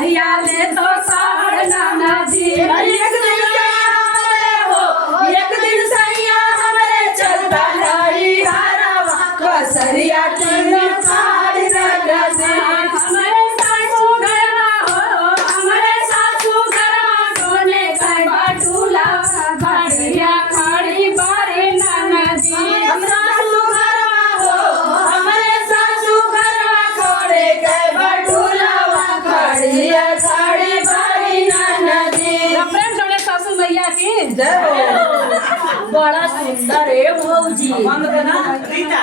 कसरिया ले तो साड़ नाना जी। एक दिन सैया हमरे चलता लाई हरावा कसरिया तीन साड़ी नाना जी। हमारे सासू घरवा हो हमारे सासू घरवा सोने का बाटूला घड़िया खड़ी बारे नाना जी। हम सासू घरवा हो हमरे सासू घरवा खोड़े के बटुलावा खड़िया साड़ी बारी नाना जी। प्रेम जोड़े सासू मैया की जय हो। बड़ा सुंदर है भौजी। बंद करना रीता